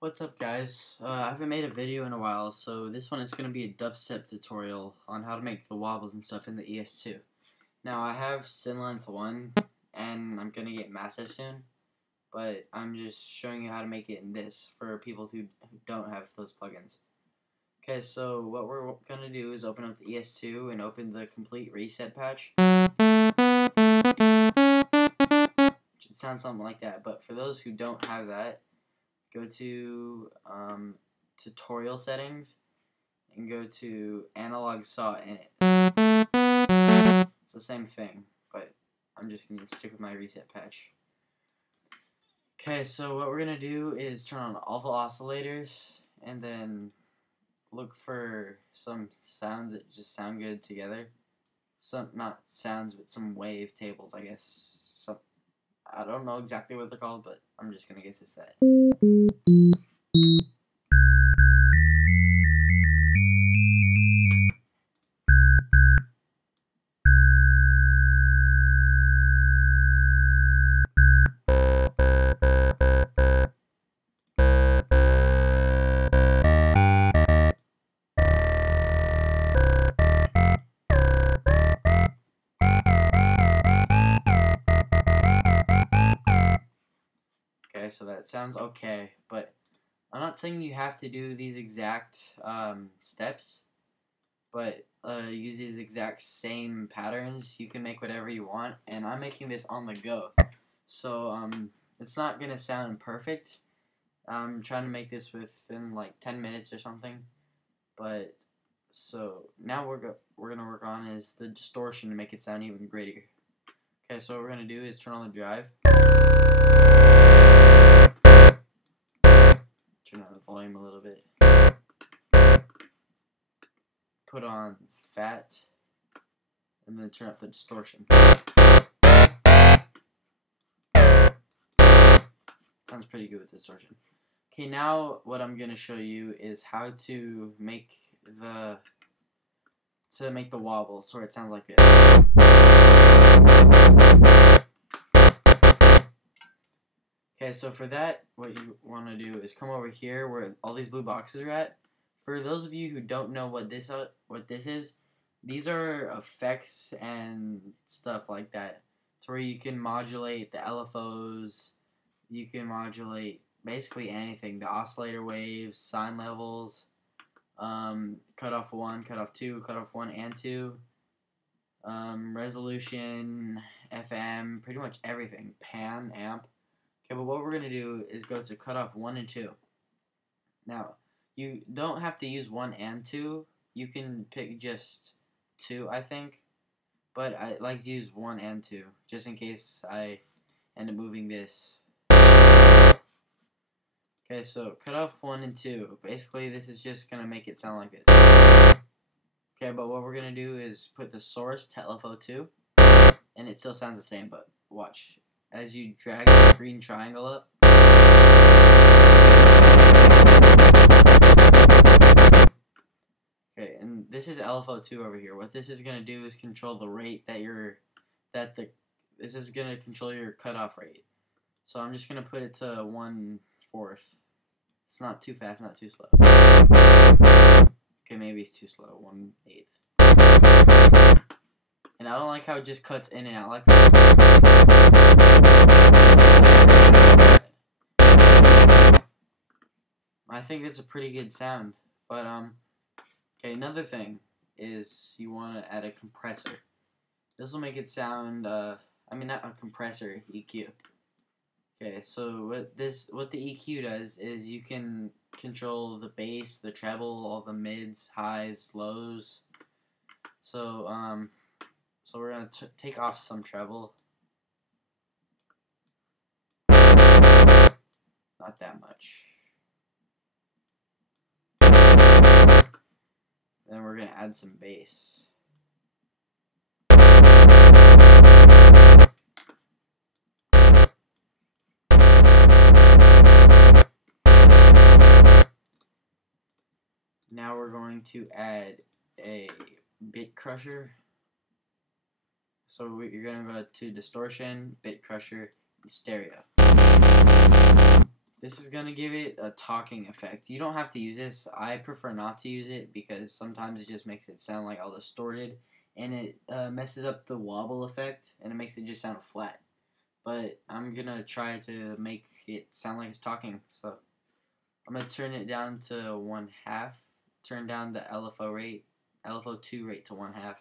What's up, guys? I haven't made a video in a while, so this one is going to be a dubstep tutorial on how to make the wobbles and stuff in the ES2. Now, I have Synth 1, and I'm going to get massive soon, but I'm just showing you how to make it in this for people who don't have those plugins. Okay, so what we're going to do is open up the ES2 and open the complete reset patch. It sounds something like that, but for those who don't have that, go to tutorial settings and go to analog saw in it. It's the same thing, but I'm just going to stick with my reset patch. Okay, so what we're going to do is turn on all the oscillators and then look for some sounds that just sound good together. Not sounds, but some wave tables, I guess. I don't know exactly what they're called, but I'm just going to guess it's that. Okay, so that sounds okay, but I'm not saying you have to do these exact steps, but use these exact same patterns. You can make whatever you want, and I'm making this on the go, so it's not gonna sound perfect. I'm trying to make this within like 10 minutes or something, but so now we're gonna work on is the distortion to make it sound even greater. Okay, so what we're gonna do is turn on the drive. Turn down the volume a little bit. Put on fat, and then turn up the distortion. Sounds pretty good with distortion. Okay, now what I'm gonna show you is how to make the wobble so it sounds like this. Okay, so for that, what you want to do is come over here where all these blue boxes are at. For those of you who don't know what this is, these are effects and stuff like that. It's where you can modulate the LFOs, you can modulate basically anything, the oscillator waves, sine levels, cutoff 1, cutoff 2, cutoff 1 and 2, resolution, FM, pretty much everything, pan, amp. Okay, but what we're going to do is go to cutoff 1 and 2. Now, you don't have to use 1 and 2. You can pick just 2, I think. But I like to use 1 and 2, just in case I end up moving this. Okay, so cutoff 1 and 2. Basically, this is just going to make it sound like this. Okay, but what we're going to do is put the source to LFO2. And it still sounds the same, but watch. As you drag the green triangle up, okay, and this is LFO2 over here. What this is gonna do is control the rate this is gonna control your cutoff rate. So I'm just gonna put it to 1/4. It's not too fast, not too slow. Okay, maybe it's too slow. 1/8. And I don't like how it just cuts in and out like that. I think it's a pretty good sound, but okay, another thing is you want to add a compressor. This will make it sound, I mean not a compressor, EQ. Okay, so what the EQ does is you can control the bass, the treble, all the mids, highs, lows. So we're gonna take off some treble. Not that much. Then we're gonna add some bass. Now we're going to add a bit crusher. So you're gonna go to distortion, bit crusher, and stereo. This is going to give it a talking effect. You don't have to use this. I prefer not to use it because sometimes it just makes it sound like all distorted, and it messes up the wobble effect, and it makes it just sound flat. But I'm going to try to make it sound like it's talking. So I'm going to turn it down to 1/2. Turn down the LFO2 rate to 1/2.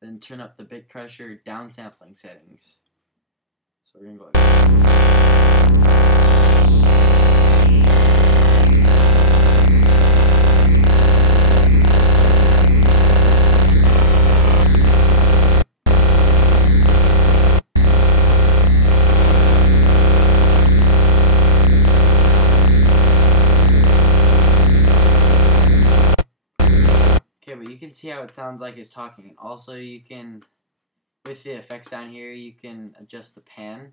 Then turn up the bit crusher downsampling settings. So we're going to go like okay, but you can see how it sounds like it's talking. Also, you can, with the effects down here, you can adjust the pan.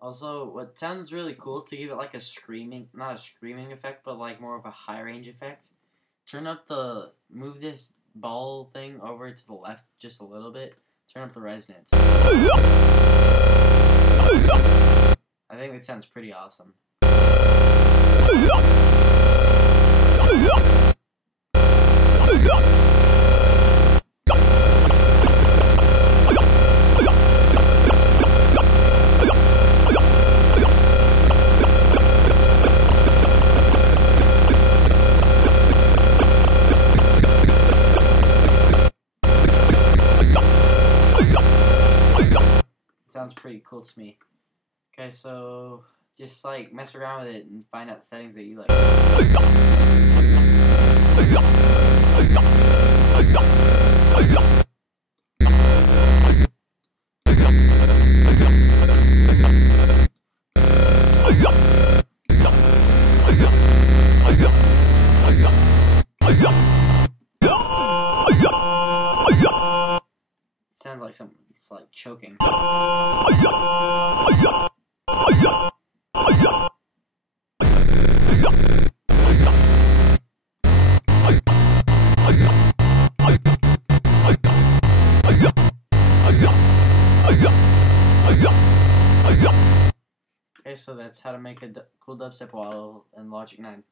Also, what sounds really cool to give it like a screaming, not a screaming effect, but like more of a high range effect. Move this ball thing over to the left just a little bit. Turn up the resonance. I think that sounds pretty awesome. Sounds pretty cool to me. Okay, so just like mess around with it and find out the settings that you like. It sounds like it's like choking. Okay, so that's how to make a cool dubstep waddle in Logic 9.